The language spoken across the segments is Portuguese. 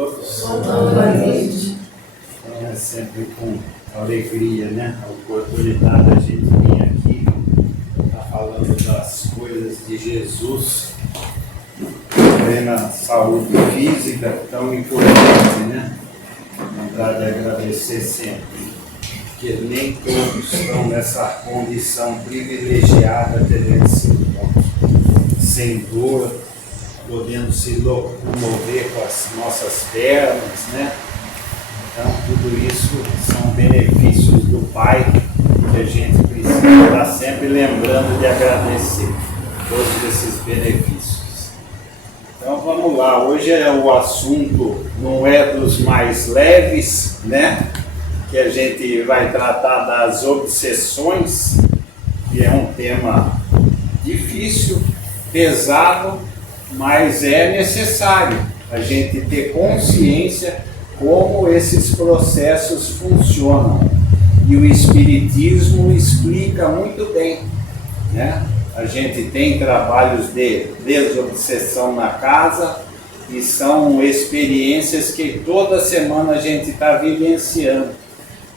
todos. Boa noite. É sempre com alegria, né? A oportunidade da gente vir aqui, estar falando das coisas de Jesus, plena saúde física, tão importante, né? Lembrar de agradecer sempre, porque nem todos estão nessa condição privilegiada de ter esse encontro, sem dor, podendo se locomover com as nossas pernas, né? Então, tudo isso são benefícios do Pai que a gente precisa estar sempre lembrando de agradecer todos esses benefícios. Então, vamos lá. Hoje o assunto não é dos mais leves, né? Que a gente vai tratar das obsessões, que é um tema difícil, pesado, mas é necessário a gente ter consciência como esses processos funcionam. E o Espiritismo explica muito bem, né? A gente tem trabalhos de desobsessão na casa e são experiências que toda semana a gente está vivenciando.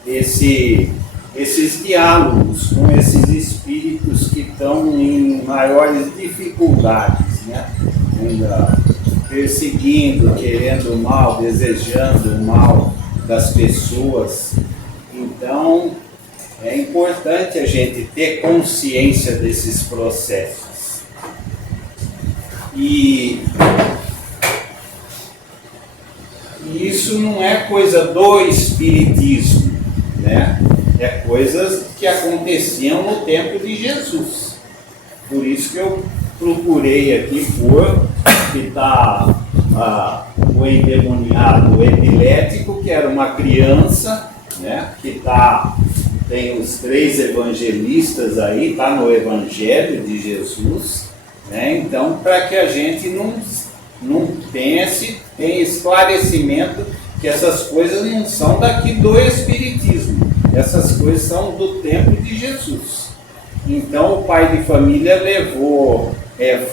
Esses diálogos com esses espíritos que estão em maiores dificuldades, né? Ainda perseguindo, querendo o mal, desejando o mal das pessoas. Então, é importante a gente ter consciência desses processos. E isso não é coisa do Espiritismo, né? É coisas que aconteciam no tempo de Jesus. Por isso que eu procurei aqui pôr que está o endemoniado epilético, que era uma criança, né? Que tem os 3 evangelistas aí, está no Evangelho de Jesus, né? Então, para que a gente não tenha esclarecimento que essas coisas não são daqui do Espiritismo, essas coisas são do tempo de Jesus. Então o pai de família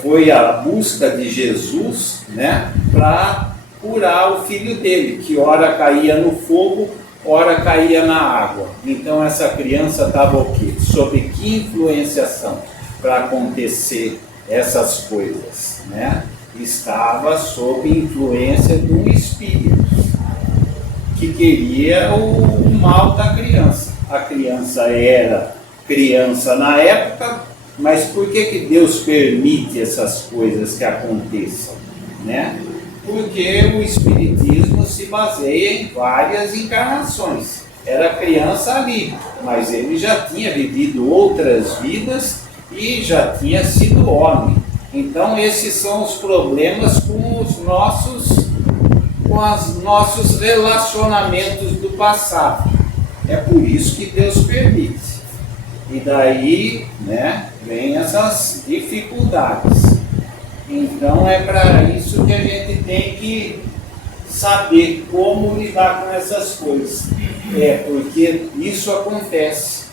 foi à busca de Jesus, né, para curar o filho dele, que ora caía no fogo, ora caía na água. Então essa criança estava o quê? Sob que influenciação para acontecer essas coisas, né? Estava sob influência de um espírito que queria o mal da criança. A criança era criança na época, mas por que Deus permite essas coisas que aconteçam, né? Porque o Espiritismo se baseia em várias encarnações. Era criança ali, mas ele já tinha vivido outras vidas e já tinha sido homem. Então esses são os problemas com os nossos relacionamentos do passado. É por isso que Deus permite. E daí, né, vem essas dificuldades. Então é para isso que a gente tem que saber como lidar com essas coisas. Porque isso acontece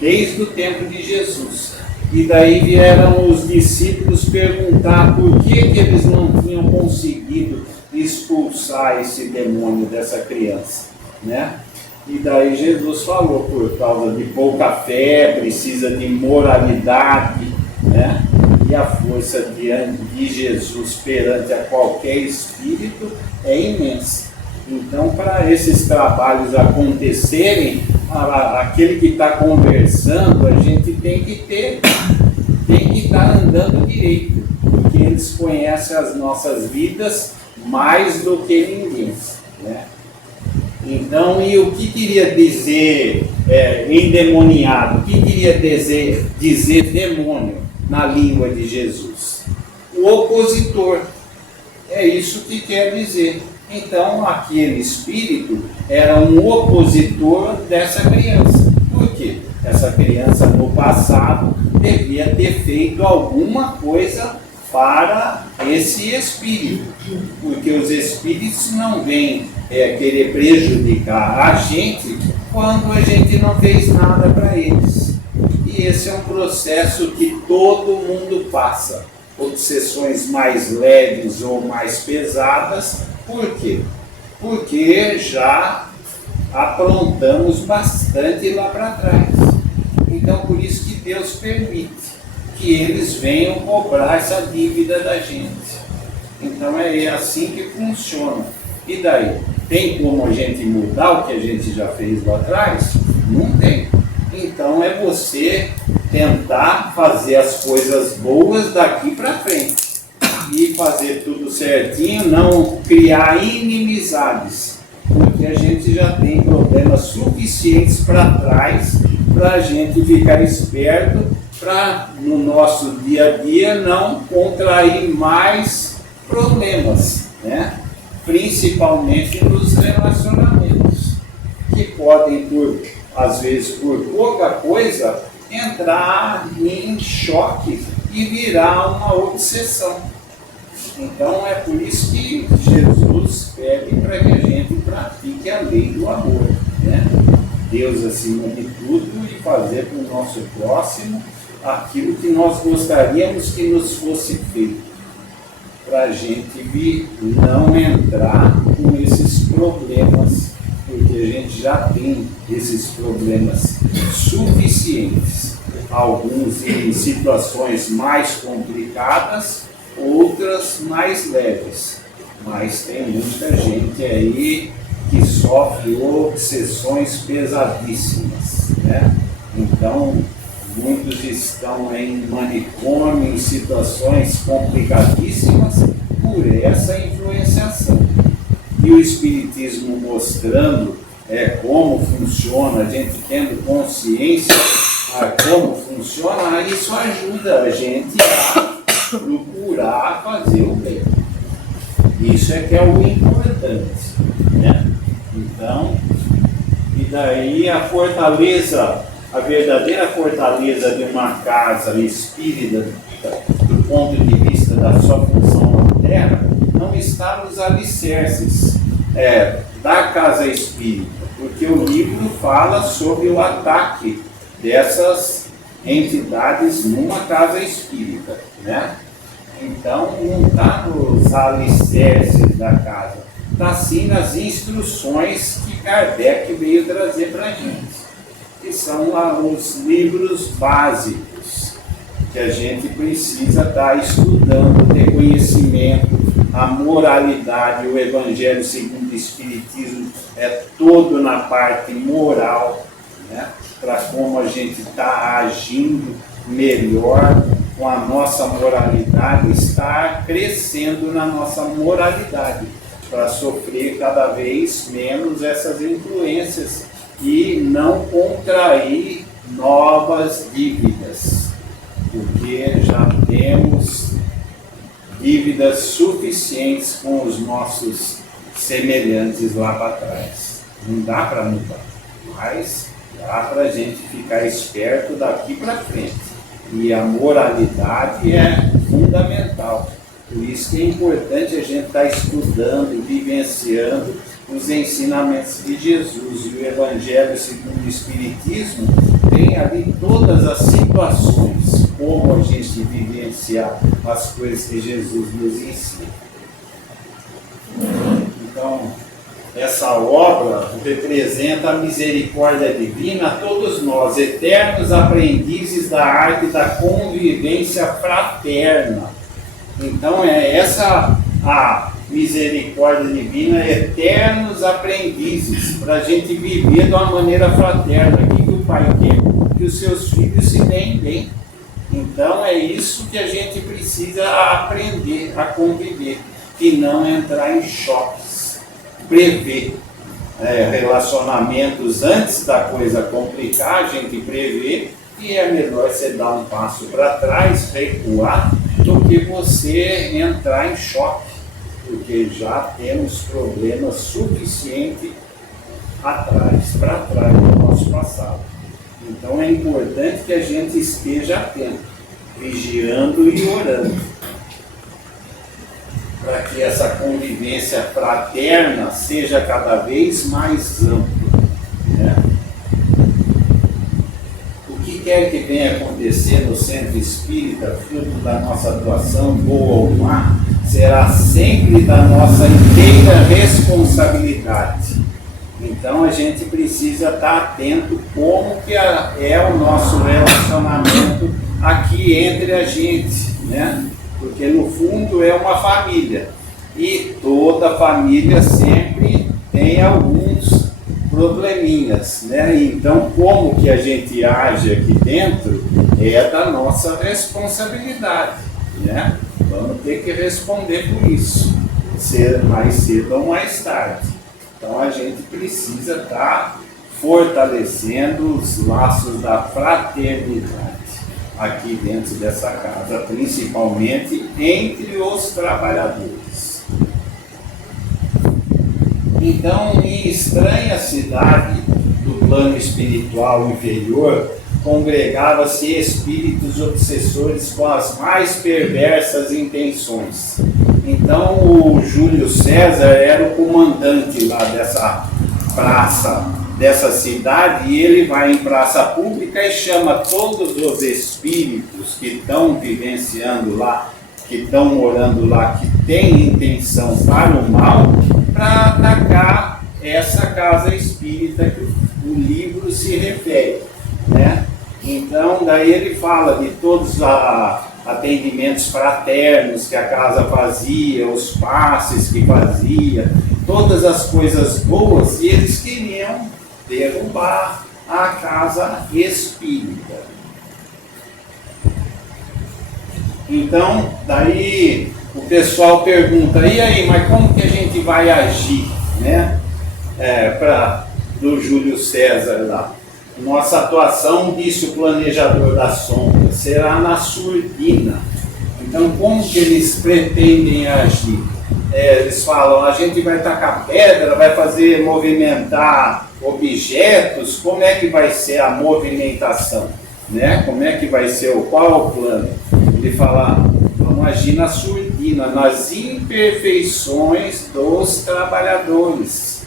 desde o tempo de Jesus. E daí vieram os discípulos perguntar por que eles não tinham conseguido expulsar esse demônio dessa criança, né? E daí Jesus falou, por causa de pouca fé, precisa de moralidade, né? E a força diante de Jesus perante a qualquer espírito é imensa. Então, para esses trabalhos acontecerem, aquele que está conversando, a gente tem que estar andando direito, porque eles conhecem as nossas vidas mais do que ninguém, né? Então, e o que queria dizer endemoniado? O que queria dizer demônio na língua de Jesus? O opositor. É isso que quer dizer. Então, aquele espírito era um opositor dessa criança. Por quê? Essa criança, no passado, devia ter feito alguma coisa para esse espírito. Porque os espíritos não vêm querer prejudicar a gente quando a gente não fez nada para eles. E esse é um processo que todo mundo passa. Obsessões mais leves ou mais pesadas. Por quê? porque já aprontamos bastante lá para trás. Então, por isso que Deus permite que eles venham cobrar essa dívida da gente. Então, é assim que funciona. E daí? Tem como a gente mudar o que a gente já fez lá atrás? Não tem. Então, é você tentar fazer as coisas boas daqui para frente. E fazer tudo certinho, não criar inimizades. Porque a gente já tem problemas suficientes para trás para a gente ficar esperto para no nosso dia a dia não contrair mais problemas, né? Principalmente nos relacionamentos, que podem, às vezes, por pouca coisa, entrar em choque e virar uma obsessão. Então é por isso que Jesus pede para que a gente pratique a lei do amor, né? Deus acima de tudo e fazer para o nosso próximo aquilo que nós gostaríamos que nos fosse feito, para a gente não entrar com esses problemas, porque a gente já tem esses problemas suficientes, alguns em situações mais complicadas, outras mais leves, mas tem muita gente aí que sofre obsessões pesadíssimas, né? Então, muitos estão em manicômio, em situações complicadíssimas por essa influenciação. E o Espiritismo mostrando como funciona, a gente tendo consciência como funciona, isso ajuda a gente a procurar fazer o bem. Isso é que é o importante, né? Então, e daí a fortaleza, a verdadeira fortaleza de uma casa espírita, do ponto de vista da sua função na Terra, não está nos alicerces da casa espírita, porque o livro fala sobre o ataque dessas entidades numa casa espírita, né? Então, não está nos alicerces da casa, está sim nas instruções que Kardec veio trazer para a gente, que são os livros básicos que a gente precisa estar estudando, ter conhecimento, a moralidade. O Evangelho segundo o Espiritismo é todo na parte moral, né? Para como a gente está agindo melhor com a nossa moralidade, estar crescendo na nossa moralidade, para sofrer cada vez menos essas influências e não contrair novas dívidas, porque já temos dívidas suficientes com os nossos semelhantes lá para trás. Não dá para mudar, mas dá para a gente ficar esperto daqui para frente. E a moralidade é fundamental. Por isso que é importante a gente estar estudando, vivenciando os ensinamentos de Jesus. E o Evangelho segundo o Espiritismo tem ali todas as situações, como a gente vivenciar as coisas que Jesus nos ensina. Então, essa obra representa a misericórdia divina a todos nós, eternos aprendizes da arte da convivência fraterna. Então é essa a misericórdia divina, eternos aprendizes, para a gente viver de uma maneira fraterna. O que o Pai quer? Que os seus filhos se deem bem. Então é isso que a gente precisa aprender a conviver, e não entrar em choques, prever relacionamentos antes da coisa complicar, a gente prevê, e é melhor você dar um passo para trás, recuar, do que você entrar em choque, porque já temos problemas suficientes para trás do nosso passado. Então é importante que a gente esteja atento, vigiando e orando, para que essa convivência fraterna seja cada vez mais ampla, né? O que quer que venha acontecer no centro espírita, fruto da nossa atuação, boa ou má, será sempre da nossa inteira responsabilidade. Então a gente precisa estar atento como que é o nosso relacionamento aqui entre a gente, né? Porque no fundo é uma família e toda família sempre tem alguns probleminhas, né? Então como que a gente age aqui dentro é da nossa responsabilidade, né? Vamos ter que responder por isso, mais cedo ou mais tarde. Então a gente precisa estar fortalecendo os laços da fraternidade aqui dentro dessa casa, principalmente entre os trabalhadores. Então, em estranha cidade do plano espiritual inferior, congregava-se espíritos obsessores com as mais perversas intenções. Então o Júlio César era o comandante lá dessa praça, dessa cidade, e ele vai em praça pública e chama todos os espíritos que estão vivenciando lá, que estão morando lá, que têm intenção para o mal, para atacar essa casa espírita que o livro se refere, né? Então, daí ele fala de todos os atendimentos fraternos que a casa fazia, os passes que fazia, todas as coisas boas, e eles queriam derrubar a casa espírita. Então, daí o pessoal pergunta, e aí, mas como que a gente vai agir, né? Do Júlio César lá. Nossa atuação, disse o planejador da sombra, será na surdina. Então, como que eles pretendem agir? Eles falam, a gente vai tacar pedra, vai fazer movimentar objetos, como é que vai ser a movimentação? Né? Como é que vai ser, qual é o plano? Ele fala, vamos agir na surdina, nas imperfeições dos trabalhadores.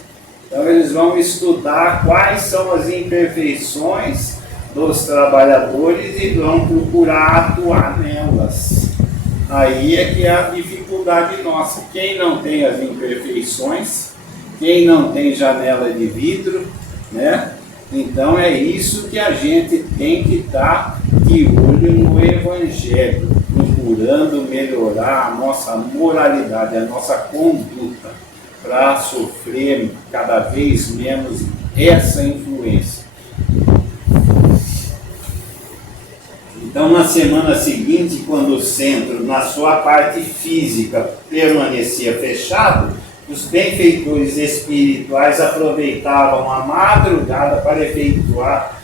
Então eles vão estudar quais são as imperfeições dos trabalhadores e vão procurar atuar nelas. Aí é que é a dificuldade nossa. Quem não tem as imperfeições, quem não tem janela de vidro, né? Então é isso que a gente tem que estar de olho no Evangelho, procurando melhorar a nossa moralidade, a nossa conduta, para sofrer cada vez menos essa influência. Então, na semana seguinte, quando o centro, na sua parte física, permanecia fechado, os benfeitores espirituais aproveitavam a madrugada para efetuar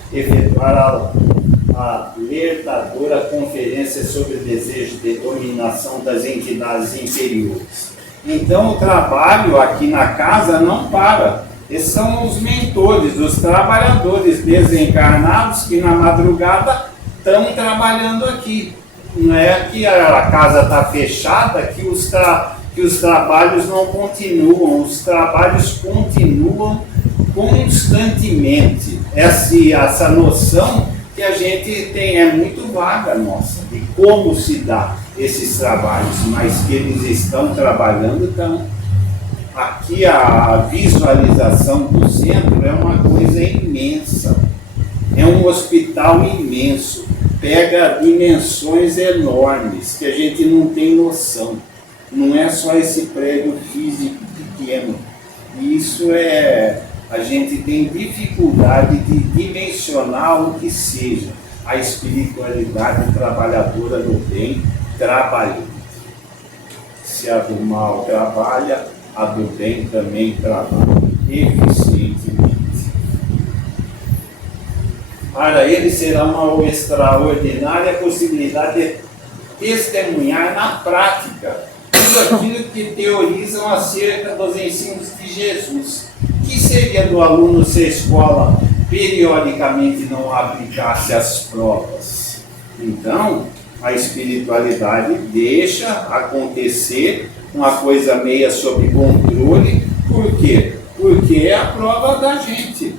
a alertadora conferência sobre o desejo de dominação das entidades inferiores. Então o trabalho aqui na casa não para. Esses são os mentores, os trabalhadores desencarnados que na madrugada estão trabalhando aqui. Não é que a casa está fechada, que os trabalhos não continuam, os trabalhos continuam constantemente. Essa noção que a gente tem é muito vaga nossa, de como se dá esses trabalhos, mas que eles estão trabalhando, então aqui a visualização do centro é uma coisa imensa, é um hospital imenso, pega dimensões enormes que a gente não tem noção, não é só esse prédio físico pequeno, isso a gente tem dificuldade de dimensionar o que seja a espiritualidade trabalhadora do bem trabalhando. Se a do mal trabalha, a do bem também trabalha eficientemente. Para ele será uma extraordinária possibilidade de testemunhar na prática tudo aquilo que teorizam acerca dos ensinos de Jesus. Que seria do aluno se a escola periodicamente não aplicasse as provas? Então, a espiritualidade deixa acontecer uma coisa meia sob controle. Por quê? Porque é a prova da gente.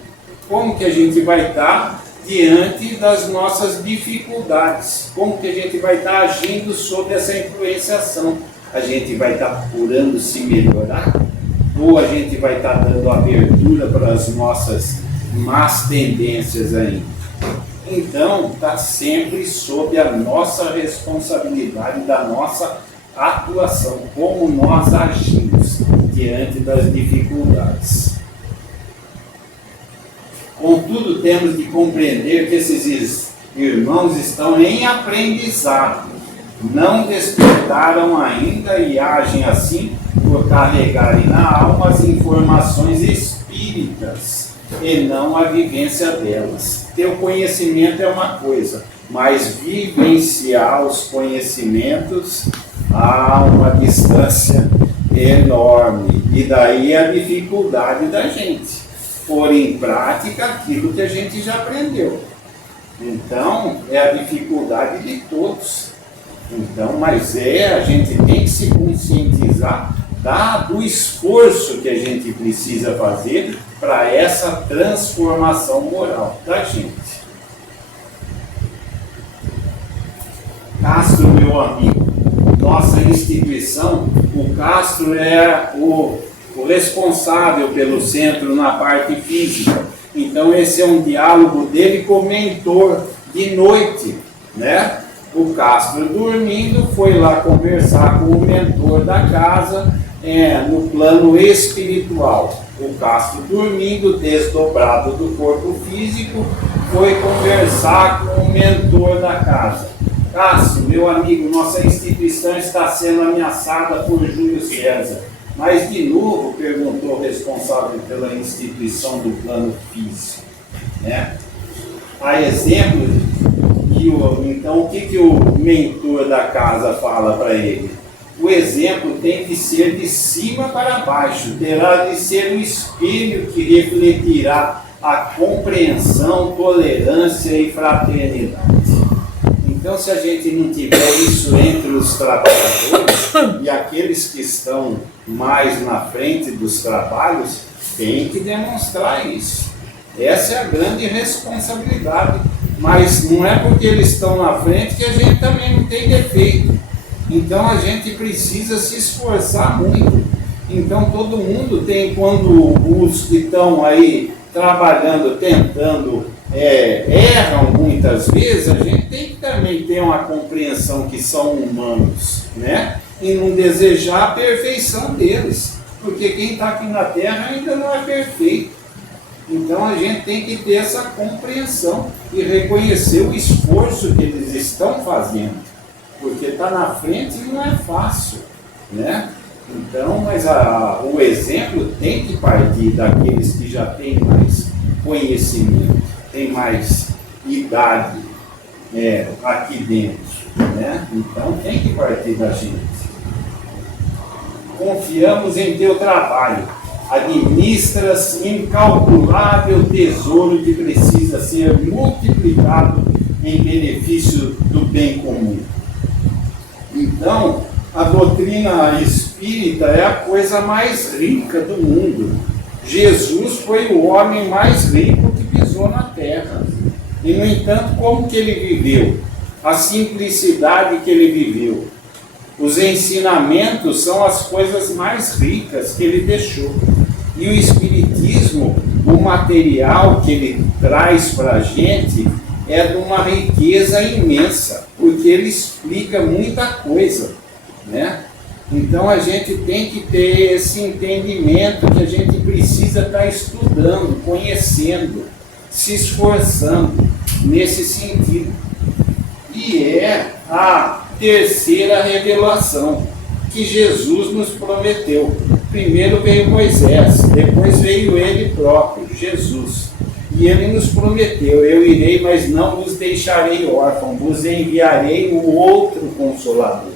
Como que a gente vai estar diante das nossas dificuldades? Como que a gente vai estar agindo sob essa influenciação? a gente vai estar procurando se melhorar? Ou a gente vai estar dando abertura para as nossas más tendências ainda? Então, está sempre sob a nossa responsabilidade, da nossa atuação, como nós agimos diante das dificuldades. Contudo, temos de compreender que esses irmãos estão em aprendizado, não despertaram ainda e agem assim por carregarem na alma as informações espíritas e não a vivência delas. Ter o conhecimento é uma coisa, mas vivenciar os conhecimentos há uma distância enorme, e daí a dificuldade da gente pôr em prática aquilo que a gente já aprendeu. Então, é a dificuldade de todos. Então, mas a gente tem que se conscientizar do esforço que a gente precisa fazer para essa transformação moral da gente. Castro, meu amigo, nossa instituição, o Castro é o responsável pelo centro na parte física. Então esse é um diálogo dele com o mentor de noite, né? O Castro, dormindo, foi lá conversar com o mentor da casa no plano espiritual. O Castro, dormindo, desdobrado do corpo físico, foi conversar com o mentor da casa. Castro, meu amigo, nossa instituição está sendo ameaçada por Júlio César. Mas, de novo, perguntou o responsável pela instituição do plano físico, né? A exemplo, então, o que o mentor da casa fala para ele? O exemplo tem de ser de cima para baixo, terá de ser um espelho que refletirá a compreensão, tolerância e fraternidade. Então, se a gente não tiver isso entre os trabalhadores e aqueles que estão mais na frente dos trabalhos, tem que demonstrar isso. Essa é a grande responsabilidade, mas não é porque eles estão na frente que a gente também não tem defeito. Então a gente precisa se esforçar muito. Então todo mundo tem, quando os que estão aí trabalhando, tentando, erram muitas vezes, a gente tem que também ter uma compreensão que são humanos, né? E não desejar a perfeição deles, porque quem está aqui na Terra ainda não é perfeito. Então a gente tem que ter essa compreensão e reconhecer o esforço que eles estão fazendo, porque estar na frente não é fácil, né? Então, mas o exemplo tem que partir daqueles que já têm mais conhecimento, têm mais idade aqui dentro, né? Então tem que partir da gente. Confiamos em teu trabalho, administras incalculável tesouro que precisa ser multiplicado em benefício do bem comum. Então, a doutrina espírita é a coisa mais rica do mundo. Jesus foi o homem mais rico que pisou na terra. E, no entanto, como que ele viveu? A simplicidade que ele viveu. Os ensinamentos são as coisas mais ricas que ele deixou. E o Espiritismo, o material que ele traz para a gente, é de uma riqueza imensa, porque ele explica muita coisa, né? Então a gente tem que ter esse entendimento que a gente precisa estar estudando, conhecendo, se esforçando nesse sentido. E é a terceira revelação que Jesus nos prometeu. Primeiro veio Moisés, depois veio ele próprio, Jesus. E ele nos prometeu: eu irei, mas não vos deixarei órfão, vos enviarei o outro Consolador.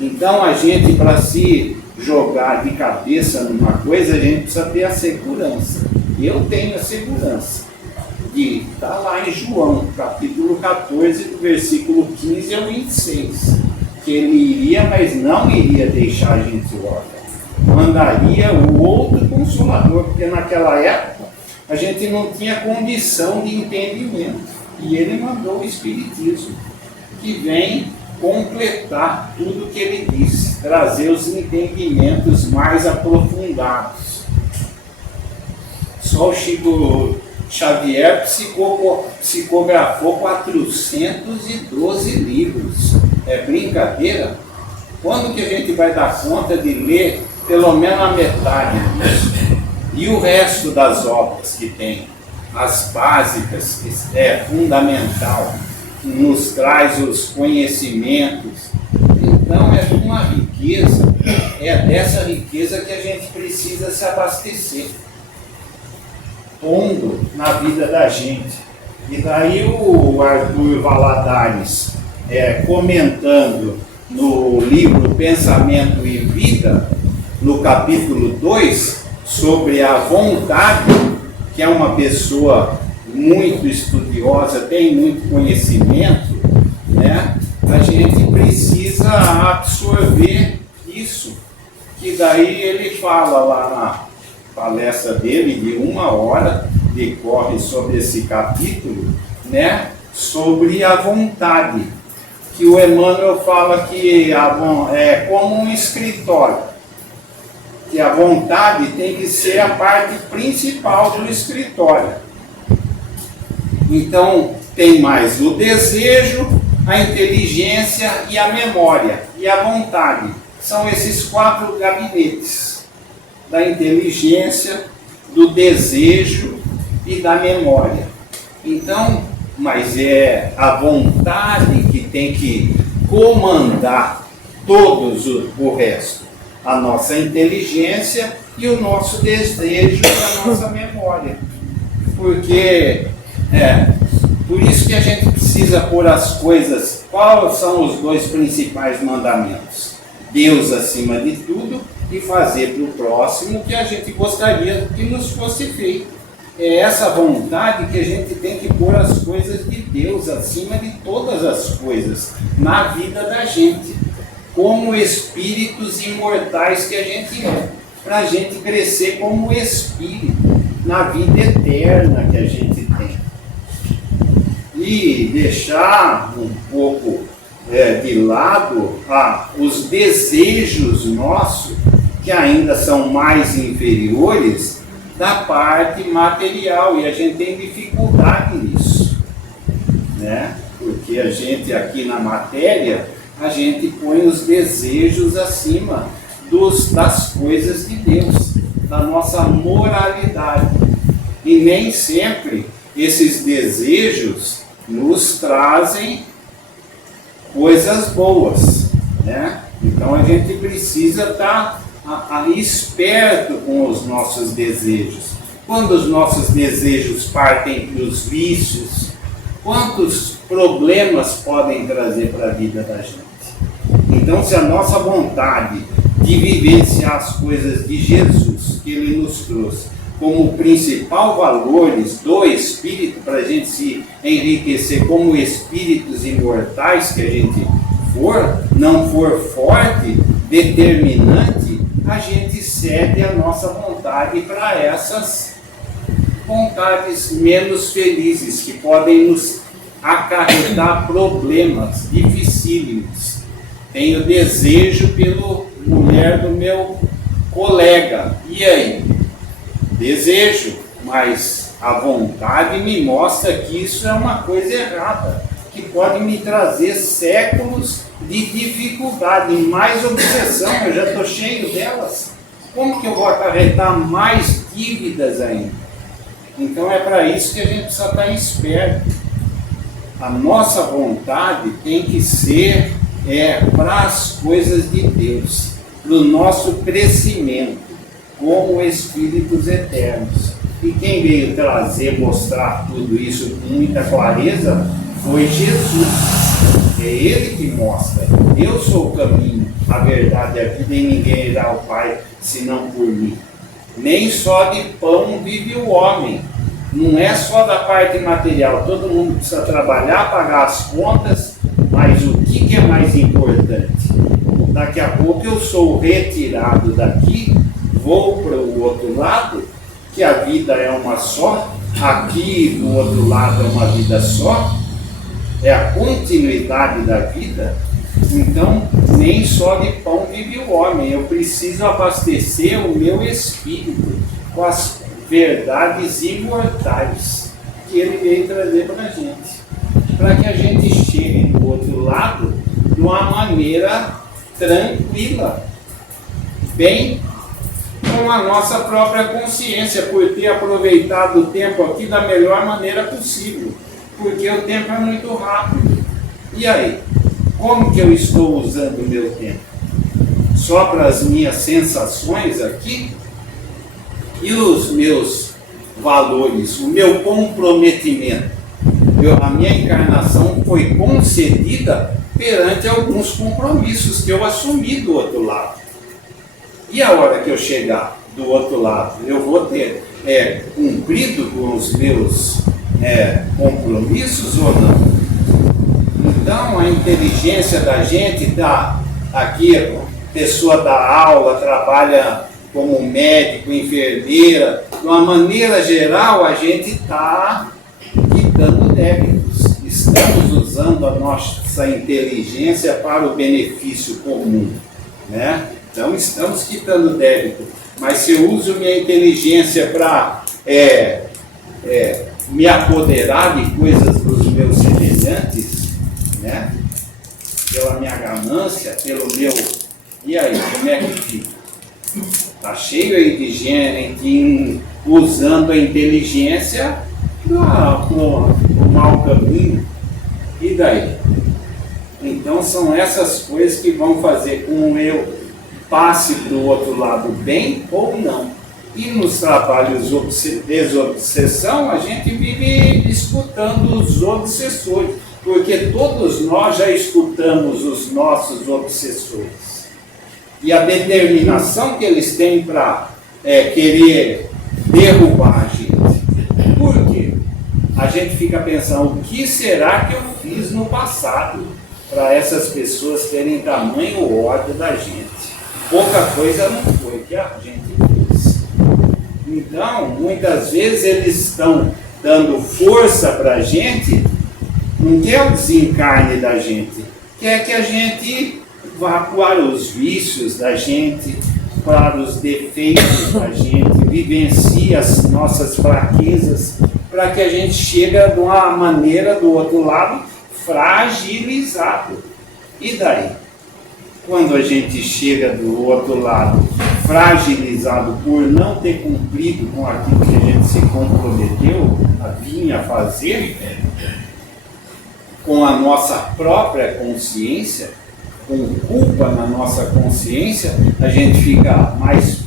Então a gente, para se jogar de cabeça numa coisa, a gente precisa ter a segurança. E eu tenho a segurança de estar lá em João, capítulo 14, do versículo 15 ao 26, que ele iria, mas não iria deixar a gente órfão. Mandaria o outro Consolador, porque naquela época a gente não tinha condição de entendimento. E ele mandou o Espiritismo, que vem completar tudo que ele disse, trazer os entendimentos mais aprofundados. Só o Chico Xavier psicografou 412 livros. É brincadeira? Quando que a gente vai dar conta de ler pelo menos a metade disso? E o resto das obras que tem, as básicas, que é fundamental, que nos traz os conhecimentos. Então é uma riqueza, é dessa riqueza que a gente precisa se abastecer, pondo na vida da gente. E daí o Arthur Valadares, comentando no livro Pensamento e Vida, no capítulo 2, sobre a vontade, que é uma pessoa muito estudiosa, tem muito conhecimento, né? A gente precisa absorver isso, que daí ele fala lá na palestra dele, de 1 hora, decorre sobre esse capítulo, né? Sobre a vontade, que o Emmanuel fala que é como um escritório, que a vontade tem que ser a parte principal do escritório. Então, tem mais o desejo, a inteligência e a memória. E a vontade. São esses 4 gabinetes. Da inteligência, do desejo e da memória. Então, mas é a vontade que tem que comandar todos o resto. A nossa inteligência e o nosso desejo e a nossa memória. Porque por isso que a gente precisa pôr as coisas. Quais são os 2 principais mandamentos? Deus acima de tudo e fazer para o próximo o que a gente gostaria que nos fosse feito. É essa vontade que a gente tem que pôr as coisas de Deus acima de todas as coisas na vida da gente, como espíritos imortais que a gente é, para a gente crescer como espírito na vida eterna que a gente tem. E deixar um pouco de lado os desejos nossos, que ainda são mais inferiores da parte material, e a gente tem dificuldade nisso, né? Porque a gente aqui na matéria, a gente põe os desejos acima das coisas de Deus, da nossa moralidade, e nem sempre esses desejos nos trazem coisas boas, né? Então a gente precisa estar esperto com os nossos desejos. Quando os nossos desejos partem para os vícios, quantos problemas podem trazer para a vida da gente? Então, se a nossa vontade de vivenciar as coisas de Jesus, que Ele nos trouxe, como principal valores do Espírito, para a gente se enriquecer como espíritos imortais que a gente não for forte, determinante, a gente cede a nossa vontade para essas vontades menos felizes, que podem nos acarretar problemas dificílimos. Tenho desejo pela mulher do meu colega, e aí? Desejo, mas a vontade me mostra que isso é uma coisa errada, que pode me trazer séculos de dificuldade, mais obsessão. Eu já estou cheio delas. Como que eu vou acarretar mais dívidas ainda? Então é para isso que a gente precisa estar esperto. A nossa vontade tem que ser para as coisas de Deus, para o nosso crescimento como espíritos eternos. E quem veio mostrar tudo isso com muita clareza foi Jesus. É Ele que mostra. Eu sou o caminho, a verdade e a vida, e ninguém irá ao Pai senão por mim. Nem só de pão vive o homem. Não é só da parte material. Todo mundo precisa trabalhar, pagar as contas, mas o que é mais importante? Daqui a pouco eu sou retirado daqui, vou para o outro lado, que a vida é uma só, aqui do outro lado é uma vida só, é a continuidade da vida, Então, nem só de pão vive o homem, eu preciso abastecer o meu espírito com as verdades imortais que ele veio trazer para a gente, para que a gente chegue do outro lado de uma maneira tranquila, bem com a nossa própria consciência, por ter aproveitado o tempo aqui da melhor maneira possível, porque o tempo é muito rápido. E aí, como que eu estou usando o meu tempo? Só para as minhas sensações aqui? E os meus valores, o meu comprometimento? A minha encarnação foi concedida perante alguns compromissos que eu assumi do outro lado. E a hora que eu chegar do outro lado, eu vou ter cumprido com os meus compromissos ou não? Então, a inteligência da gente está aqui, a pessoa dá aula, trabalha como médico, enfermeira, de uma maneira geral, a gente está quitando débitos. Estamos usando a nossa inteligência para o benefício comum, né? Então, estamos quitando débito. Mas se eu uso minha inteligência para me apoderar de coisas dos meus semelhantes, né? Pela minha ganância, pelo meu... E aí, como é que fica? Está cheio aí de gente usando a inteligência para o mau caminho. E daí? Então são essas coisas que vão fazer com que eu passe para o outro lado bem ou não. E nos trabalhos desobsessão, a gente vive escutando os obsessores, porque todos nós já escutamos os nossos obsessores. E a determinação que eles têm para querer derrubar a gente. Por quê? A gente fica pensando, o que será que eu fiz no passado para essas pessoas terem tamanho ódio da gente? Pouca coisa não foi que a gente fez. Então, muitas vezes eles estão dando força para a gente, não quer o desencarne da gente, quer que a gente vá para os vícios da gente, para os defeitos da gente, vivencie as nossas fraquezas, para que a gente chegue de uma maneira do outro lado fragilizado. E daí? Quando a gente chega do outro lado fragilizado por não ter cumprido com aquilo que a gente se comprometeu a vir a fazer, com a nossa própria consciência, com culpa na nossa consciência, a gente fica mais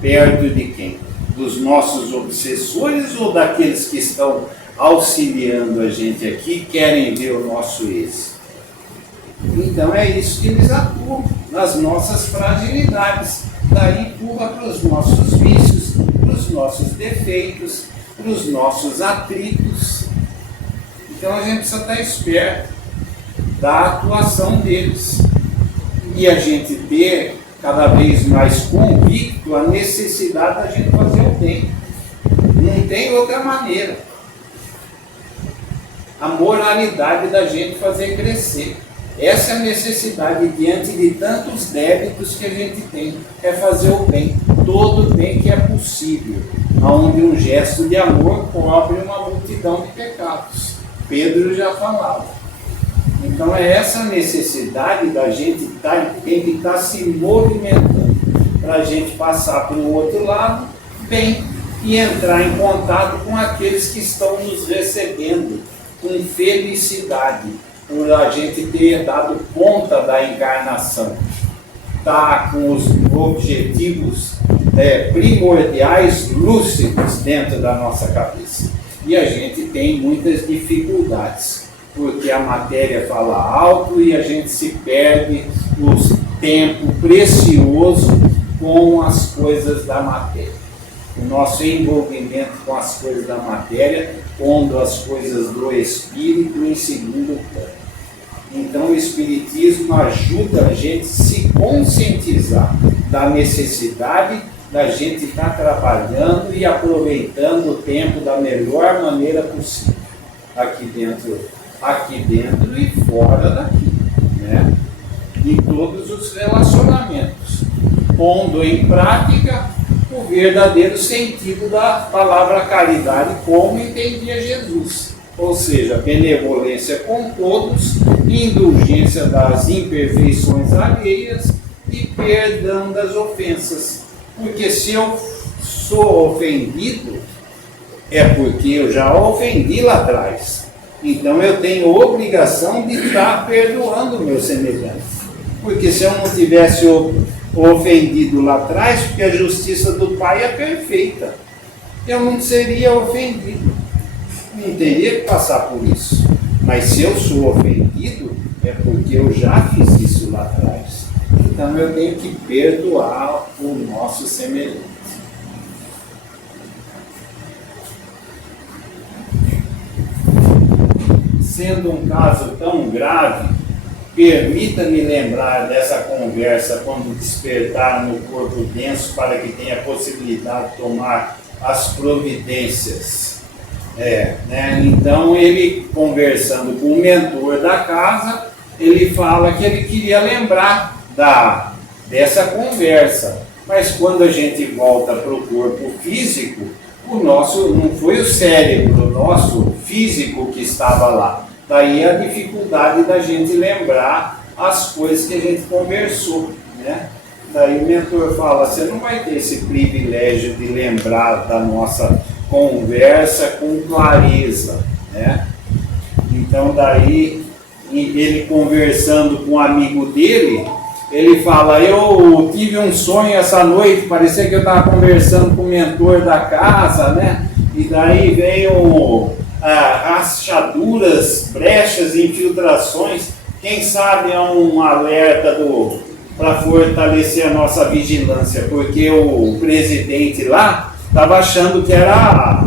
perto de quem? Dos nossos obsessores ou daqueles que estão auxiliando a gente aqui, querem ver o nosso êxito? Então é isso que eles atuam, nas nossas fragilidades. Daí empurra para os nossos vícios, para os nossos defeitos, para os nossos atritos. Então a gente precisa estar esperto da atuação deles. E a gente ter cada vez mais convicto a necessidade da gente fazer o bem. Não tem outra maneira. A moralidade da gente fazer crescer. Essa é a necessidade diante de tantos débitos que a gente tem, é fazer o bem, todo o bem que é possível, onde um gesto de amor cobre uma multidão de pecados. Pedro já falava. Então é essa necessidade da gente tem que estar se movimentando para a gente passar para o outro lado bem e entrar em contato com aqueles que estão nos recebendo com felicidade, por a gente ter dado conta da encarnação, tá com os objetivos primordiais lúcidos dentro da nossa cabeça. E a gente tem muitas dificuldades, porque a matéria fala alto e a gente se perde o tempo precioso com as coisas da matéria. O nosso envolvimento com as coisas da matéria, pondo as coisas do espírito em segundo plano. Então o Espiritismo ajuda a gente a se conscientizar da necessidade da gente estar trabalhando e aproveitando o tempo da melhor maneira possível, aqui dentro e fora daqui, né? Em todos os relacionamentos, pondo em prática o verdadeiro sentido da palavra caridade, como entendia Jesus. Ou seja, benevolência com todos, indulgência das imperfeições alheias e perdão das ofensas. Porque se eu sou ofendido, é porque eu já ofendi lá atrás. Então eu tenho obrigação de estar perdoando o meu semelhante. Porque se eu não tivesse ofendido lá atrás, porque a justiça do Pai é perfeita, eu não seria ofendido. Não teria que passar por isso. Mas se eu sou ofendido, é porque eu já fiz isso lá atrás. Então eu tenho que perdoar o nosso semelhante. Sendo um caso tão grave, permita-me lembrar dessa conversa quando despertar no corpo denso para que tenha possibilidade de tomar as providências. Então ele, conversando com o mentor da casa, ele fala que ele queria lembrar dessa conversa. Mas quando a gente volta para o corpo físico, o nosso não foi o cérebro, o nosso físico que estava lá. Daí a dificuldade da gente lembrar as coisas que a gente conversou, né? Daí o mentor fala, você não vai ter esse privilégio de lembrar da nossa conversa com clareza, né? Então daí, ele conversando com um amigo dele, ele fala, eu tive um sonho essa noite, parecia que eu estava conversando com o mentor da casa, né? E daí veio rachaduras, brechas, infiltrações. Quem sabe é um alerta para fortalecer a nossa vigilância, porque o presidente lá estava achando que era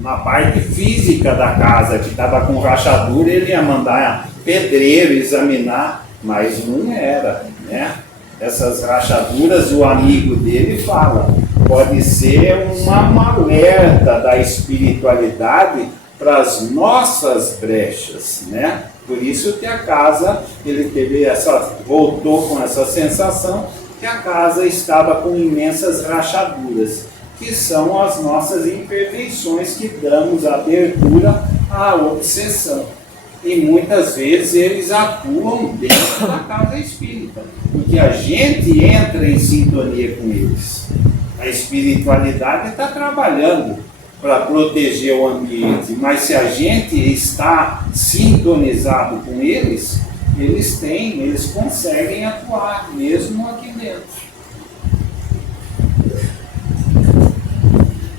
na parte física da casa, que estava com rachadura, ele ia mandar pedreiro examinar, mas não era, né? Essas rachaduras, o amigo dele fala, pode ser um alerta da espiritualidade para as nossas brechas, né? Por isso que a casa, ele voltou com essa sensação que a casa estava com imensas rachaduras, que são as nossas imperfeições que damos abertura à obsessão. E muitas vezes eles atuam dentro da casa espírita, porque a gente entra em sintonia com eles. A espiritualidade está trabalhando para proteger o ambiente, mas se a gente está sintonizado com eles, eles conseguem atuar mesmo aqui dentro.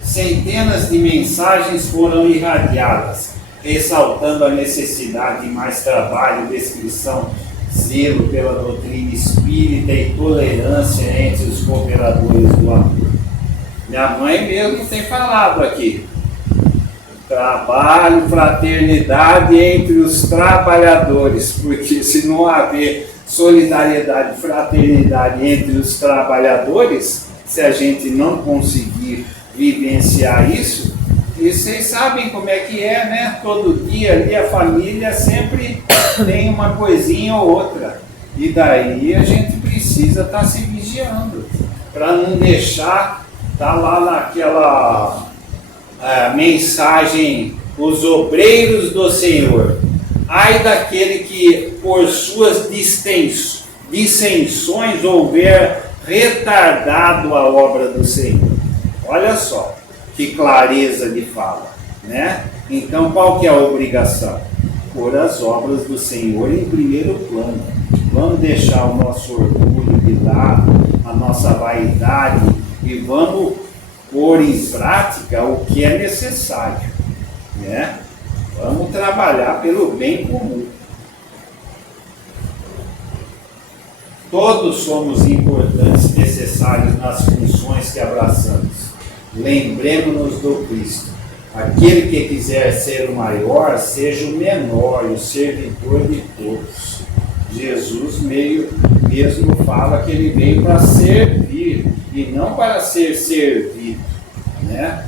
Centenas de mensagens foram irradiadas, ressaltando a necessidade de mais trabalho, descrição, zelo pela doutrina espírita e tolerância entre os cooperadores do amor. Minha mãe mesmo tem falado aqui, trabalho, fraternidade entre os trabalhadores, porque se não haver solidariedade, fraternidade entre os trabalhadores, se a gente não conseguir vivenciar isso, e vocês sabem como é que é, né? Todo dia ali a família sempre tem uma coisinha ou outra. E daí a gente precisa estar se vigiando, para não deixar estar lá naquela mensagem, os obreiros do Senhor. Ai daquele que por suas dissensões houver retardado a obra do Senhor. Olha só, que clareza de fala, né? Então, qual que é a obrigação? Pôr as obras do Senhor em primeiro plano. Vamos deixar o nosso orgulho de lado, a nossa vaidade, e vamos pôr em prática o que é necessário, né? Vamos trabalhar pelo bem comum. Todos somos importantes, necessários nas funções que abraçamos. Lembremos-nos do Cristo. Aquele que quiser ser o maior, seja o menor, o servidor de todos. Jesus mesmo fala que ele veio para servir e não para ser servido, né?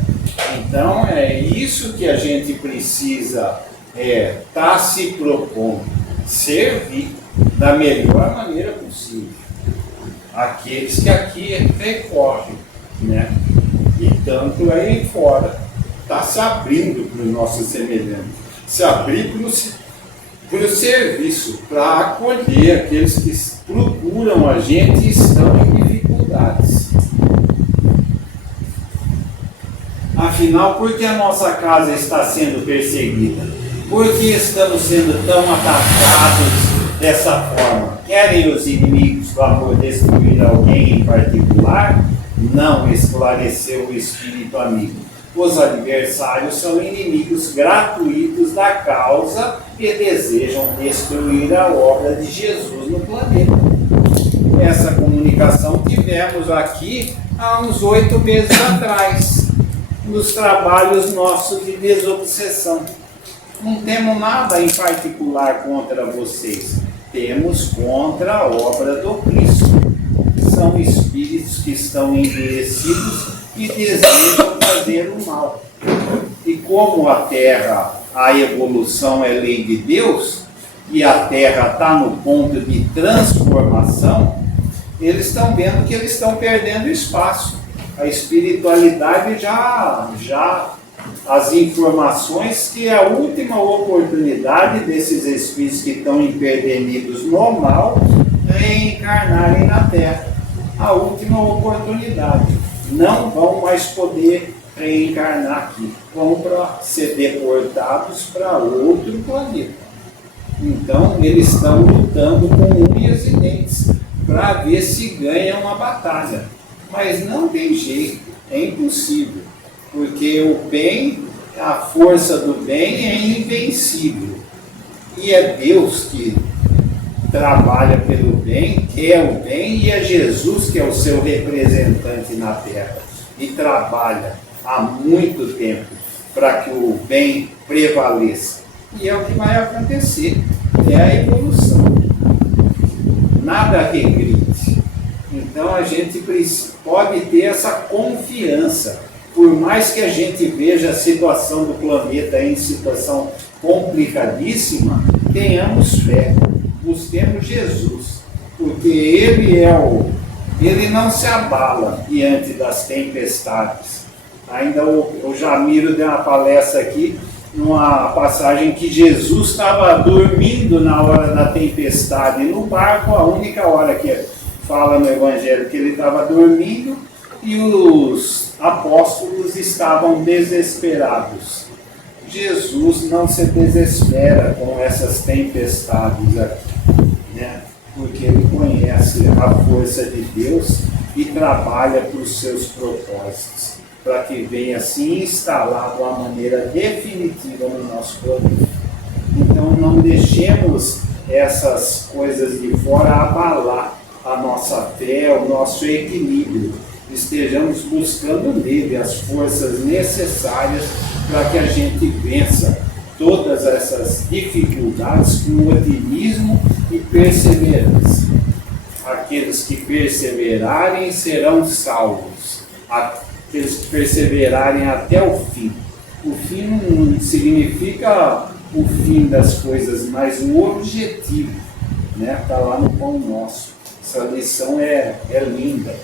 Então é isso que a gente precisa estar se propondo, servir. da melhor maneira possível. Aqueles que aqui recorrem, né? E tanto aí fora está se abrindo para os nossos semelhantes, se abrir para o serviço, para acolher aqueles que procuram a gente e estão em dificuldades. Afinal, por que a nossa casa está sendo perseguida? Por que estamos sendo tão atacados dessa forma? Querem os inimigos do amor destruir alguém em particular? Não, esclareceu o espírito amigo. Os adversários são inimigos gratuitos da causa e desejam destruir a obra de Jesus no planeta. Essa comunicação tivemos aqui há uns 8 meses atrás, nos trabalhos nossos de desobsessão. Não temos nada em particular contra vocês, temos contra a obra do Cristo. São espíritos que estão endurecidos e desejam fazer o mal. E como a Terra, a evolução é lei de Deus, e a Terra está no ponto de transformação, eles estão vendo que eles estão perdendo espaço. A espiritualidade já as informações que é a última oportunidade desses espíritos que estão empedernidos no mal reencarnarem na Terra. A última oportunidade. Não vão mais poder reencarnar aqui. Vão para ser deportados para outro planeta. Então, eles estão lutando com unhas e dentes para ver se ganham a batalha. Mas não tem jeito, é impossível. Porque o bem, a força do bem é invencível. E é Deus que trabalha pelo bem, quer o bem, e é Jesus que é o seu representante na Terra. E trabalha há muito tempo para que o bem prevaleça. E é o que vai acontecer, é a evolução. Nada regride. Então a gente pode ter essa confiança. Por mais que a gente veja a situação do planeta em situação complicadíssima, tenhamos fé, busquemos Jesus, porque Ele não se abala diante das tempestades. Ainda o Jamiro deu uma palestra aqui, numa passagem que Jesus estava dormindo na hora da tempestade no barco, a única hora que fala no Evangelho que ele estava dormindo, e os apóstolos estavam desesperados. Jesus não se desespera com essas tempestades aqui, né? Porque ele conhece a força de Deus e trabalha para os seus propósitos, para que venha assim instalado a maneira definitiva no nosso planeta. Então não deixemos essas coisas de fora abalar a nossa fé, o nosso equilíbrio. Estejamos buscando nele as forças necessárias para que a gente vença todas essas dificuldades com otimismo e perseverança. Aqueles que perseverarem serão salvos. Aqueles que perseverarem até o fim. O fim não significa o fim das coisas, mas o objetivo, né? Está lá no Pão Nosso. Essa lição é linda.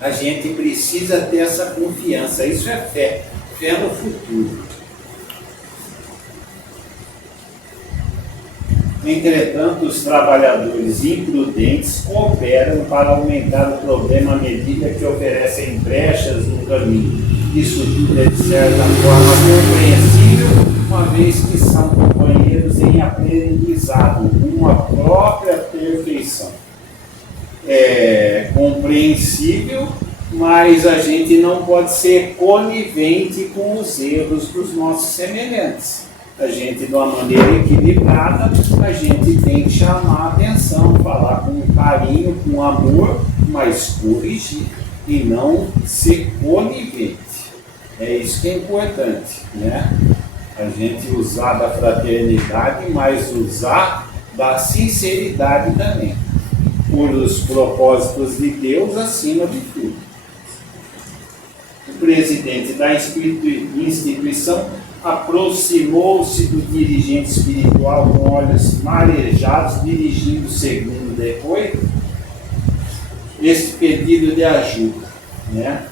A gente precisa ter essa confiança. Isso é fé. Fé no futuro. Entretanto, os trabalhadores imprudentes cooperam para aumentar o problema à medida que oferecem brechas no caminho. Isso tudo é, de certa forma, compreensível, uma vez que são companheiros em aprendizado, uma própria perfeição. É compreensível, mas a gente não pode ser conivente com os erros dos nossos semelhantes. A gente, de uma maneira equilibrada, a gente tem que chamar a atenção, falar com carinho, com amor, mas corrigir e não ser conivente. É isso que é importante, né? A gente usar da fraternidade, mas usar da sinceridade também, por os propósitos de Deus acima de tudo. O presidente da instituição aproximou-se do dirigente espiritual com olhos marejados, dirigindo segundo depois esse pedido de ajuda, né?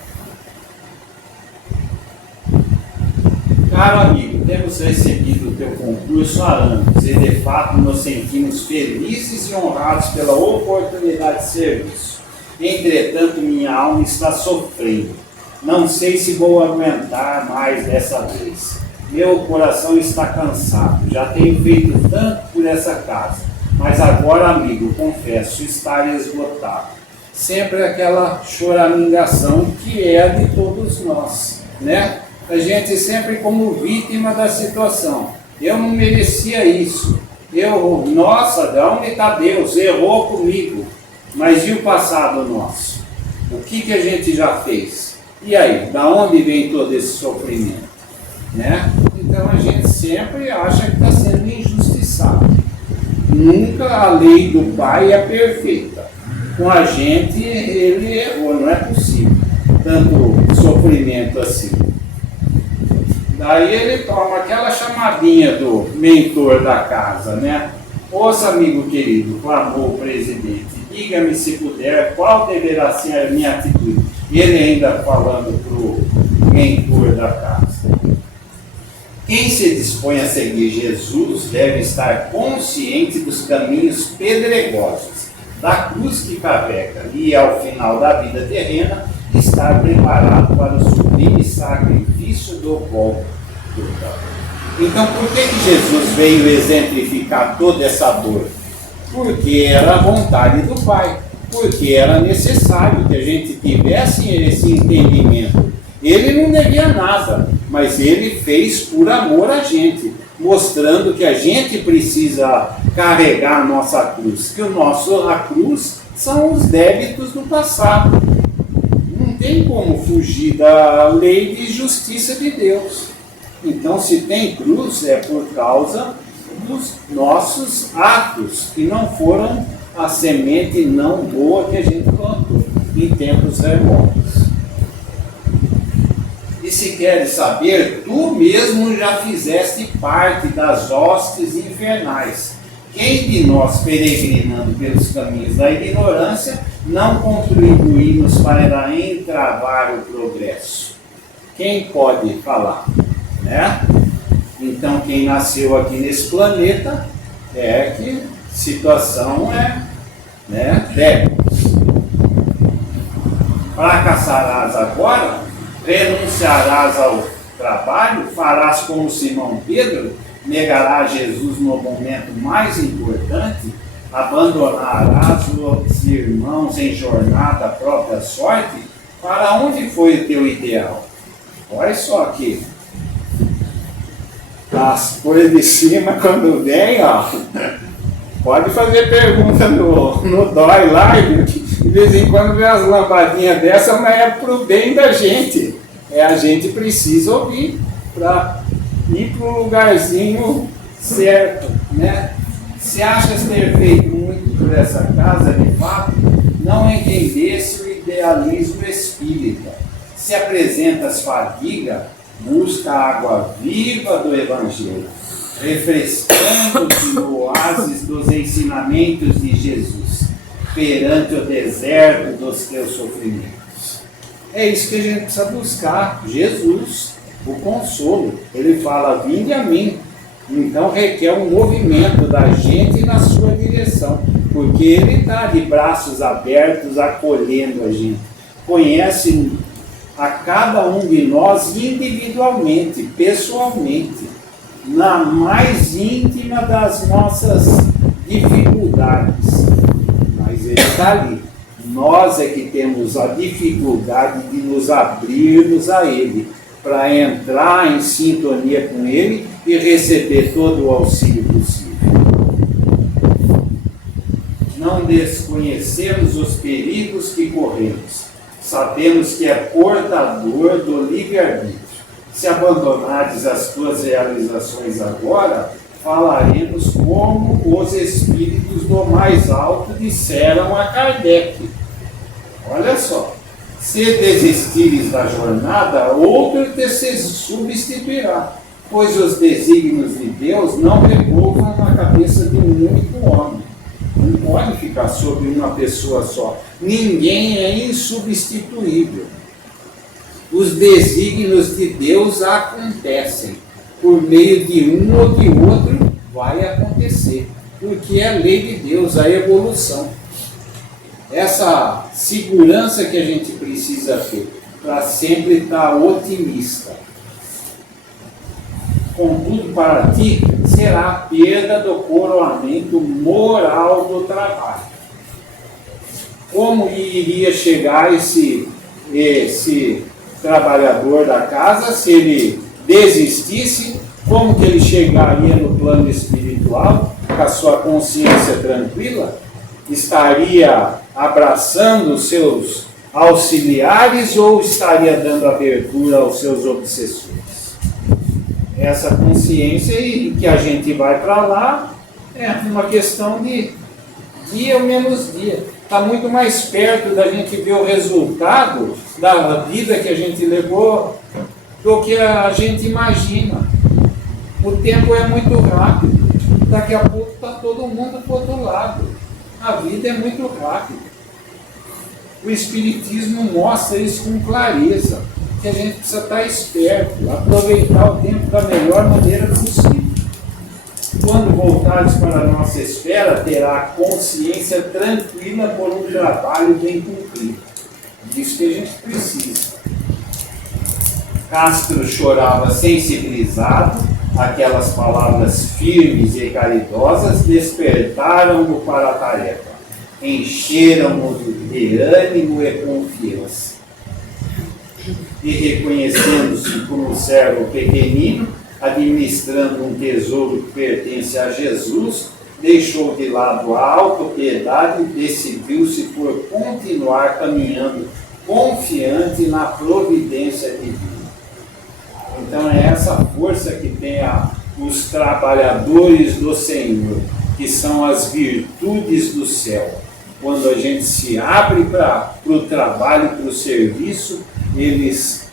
Caro amigo, temos recebido o teu concurso há anos e de fato nos sentimos felizes e honrados pela oportunidade de serviço. Entretanto, minha alma está sofrendo. Não sei se vou aguentar mais dessa vez. Meu coração está cansado. Já tenho feito tanto por essa casa. Mas agora, amigo, confesso, estar esgotado. Sempre aquela choramingação que é de todos nós, né? A gente sempre como vítima da situação. Eu não merecia isso. Nossa, de onde está Deus? Errou comigo. Mas e o passado nosso? O que a gente já fez? E aí, da onde vem todo esse sofrimento? Né? Então a gente sempre acha que está sendo injustiçado. Nunca a lei do Pai é perfeita. Com a gente ele errou, não é possível. Tanto sofrimento assim. Daí ele toma aquela chamadinha do mentor da casa, né? Ouça, amigo querido, clamou o presidente, diga-me se puder qual deverá ser a minha atitude. Ele ainda falando para o mentor da casa. Quem se dispõe a seguir Jesus deve estar consciente dos caminhos pedregosos, da cruz que carrega e, ao final da vida terrena, estar preparado para o sublime sacrifício do Gólgota. Então, por que Jesus veio exemplificar toda essa dor? Porque era a vontade do Pai, porque era necessário que a gente tivesse esse entendimento. Ele não devia nada, mas ele fez por amor a gente, mostrando que a gente precisa carregar a nossa cruz, que a cruz são os débitos do passado. Não tem como fugir da lei de justiça de Deus. Então, se tem cruz, é por causa dos nossos atos, que não foram a semente não boa que a gente plantou em tempos remotos. E se queres saber, tu mesmo já fizeste parte das hostes infernais. Quem de nós, peregrinando pelos caminhos da ignorância, não contribuímos para entravar o progresso? Quem pode falar? Né? Então, quem nasceu aqui nesse planeta é que situação é, né, débitos. Fracassarás agora, renunciarás ao trabalho, farás como Simão Pedro, negarás Jesus no momento mais importante, abandonarás os irmãos em jornada à própria sorte. Para onde foi o teu ideal? Olha só aqui. As coisas de cima, quando vem, ó, pode fazer pergunta no dói lá, de vez em quando vem umas lampadinhas dessa, mas é pro bem da gente. A gente precisa ouvir para ir para o lugarzinho certo, né? Se achas ter feito muito por essa casa, de fato, não entendesse o idealismo espírita. Se apresentas fadiga, busca a água viva do Evangelho, refrescando-te no oásis dos ensinamentos de Jesus, perante o deserto dos teus sofrimentos. É isso que a gente precisa buscar, Jesus, o consolo. Ele fala, vinde a mim. Então requer um movimento da gente na sua direção, porque ele está de braços abertos acolhendo a gente. Conhece a cada um de nós individualmente, pessoalmente, na mais íntima das nossas dificuldades. Mas ele está ali. Nós é que temos a dificuldade de nos abrirmos a ele, para entrar em sintonia com ele e receber todo o auxílio possível. Não desconhecemos os perigos que corremos. Sabemos que é portador do livre-arbítrio. Se abandonares as tuas realizações agora, falaremos como os espíritos do mais alto disseram a Kardec. Olha só, se desistires da jornada, outro te substituirá. pois os desígnios de Deus não revolvam na cabeça de um único homem. Não pode ficar sobre uma pessoa só. Ninguém é insubstituível. Os desígnios de Deus acontecem. Por meio de um ou de outro vai acontecer. Porque é a lei de Deus, a evolução. Essa segurança que a gente precisa ter para sempre estar otimista. Contudo, para ti, será a perda do coroamento moral do trabalho. Como iria chegar esse trabalhador da casa se ele desistisse? Como que ele chegaria no plano espiritual com a sua consciência tranquila? Estaria abraçando os seus auxiliares ou estaria dando abertura aos seus obsessores? Essa consciência e que a gente vai para lá é uma questão de dia ou menos dia. Está muito mais perto da gente ver o resultado da vida que a gente levou do que a gente imagina. O tempo é muito rápido. Daqui a pouco está todo mundo do outro lado. A vida é muito rápida. O Espiritismo mostra isso com clareza. Que a gente precisa estar esperto, aproveitar o tempo da melhor maneira possível. Quando voltares para a nossa esfera, terá a consciência tranquila por um trabalho bem cumprido. Disso que a gente precisa. Castro chorava sensibilizado, aquelas palavras firmes e caridosas despertaram-no para a tarefa, encheram-no de ânimo e confiança. E reconhecendo-se como servo pequenino, administrando um tesouro que pertence a Jesus, deixou de lado a autopiedade e decidiu-se por continuar caminhando confiante na providência divina. Então é essa força que tem os trabalhadores do Senhor, que são as virtudes do céu. Quando a gente se abre para o trabalho, para o serviço, eles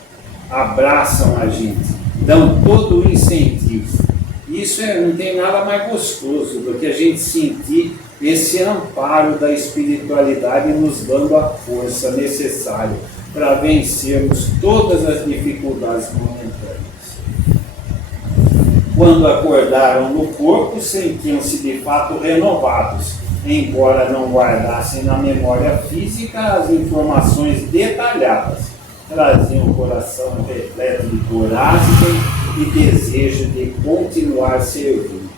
abraçam a gente, dão todo o incentivo. Isso não tem nada mais gostoso do que a gente sentir esse amparo da espiritualidade nos dando a força necessária para vencermos todas as dificuldades momentâneas. Quando acordaram no corpo, sentiam-se de fato renovados, embora não guardassem na memória física as informações detalhadas. Traziam o coração repleto de coragem e desejo de continuar servindo.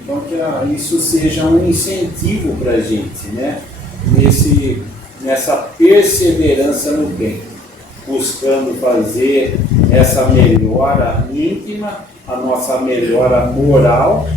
Então que isso seja um incentivo para a gente, né? Nessa perseverança no bem, buscando fazer essa melhora íntima, a nossa melhora moral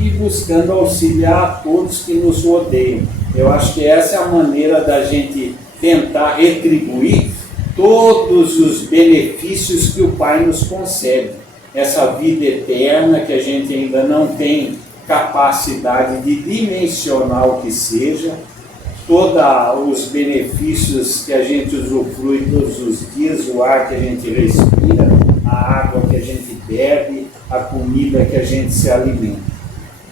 e buscando auxiliar a todos que nos rodeiam. Eu acho que essa é a maneira da gente tentar retribuir todos os benefícios que o Pai nos concede. Essa vida eterna que a gente ainda não tem capacidade de dimensionar o que seja, todos os benefícios que a gente usufrui todos os dias, o ar que a gente respira, a água que a gente bebe, a comida que a gente se alimenta.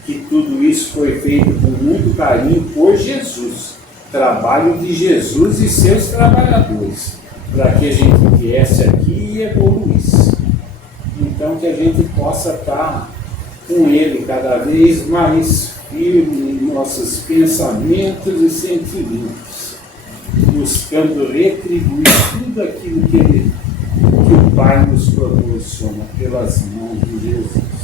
Que tudo isso foi feito com muito carinho por Jesus, trabalho de Jesus e seus trabalhadores, para que a gente viesse aqui e evoluísse. Então que a gente possa estar com Ele cada vez mais firme em nossos pensamentos e sentimentos, buscando retribuir tudo aquilo que o Pai nos proporciona pelas mãos de Jesus.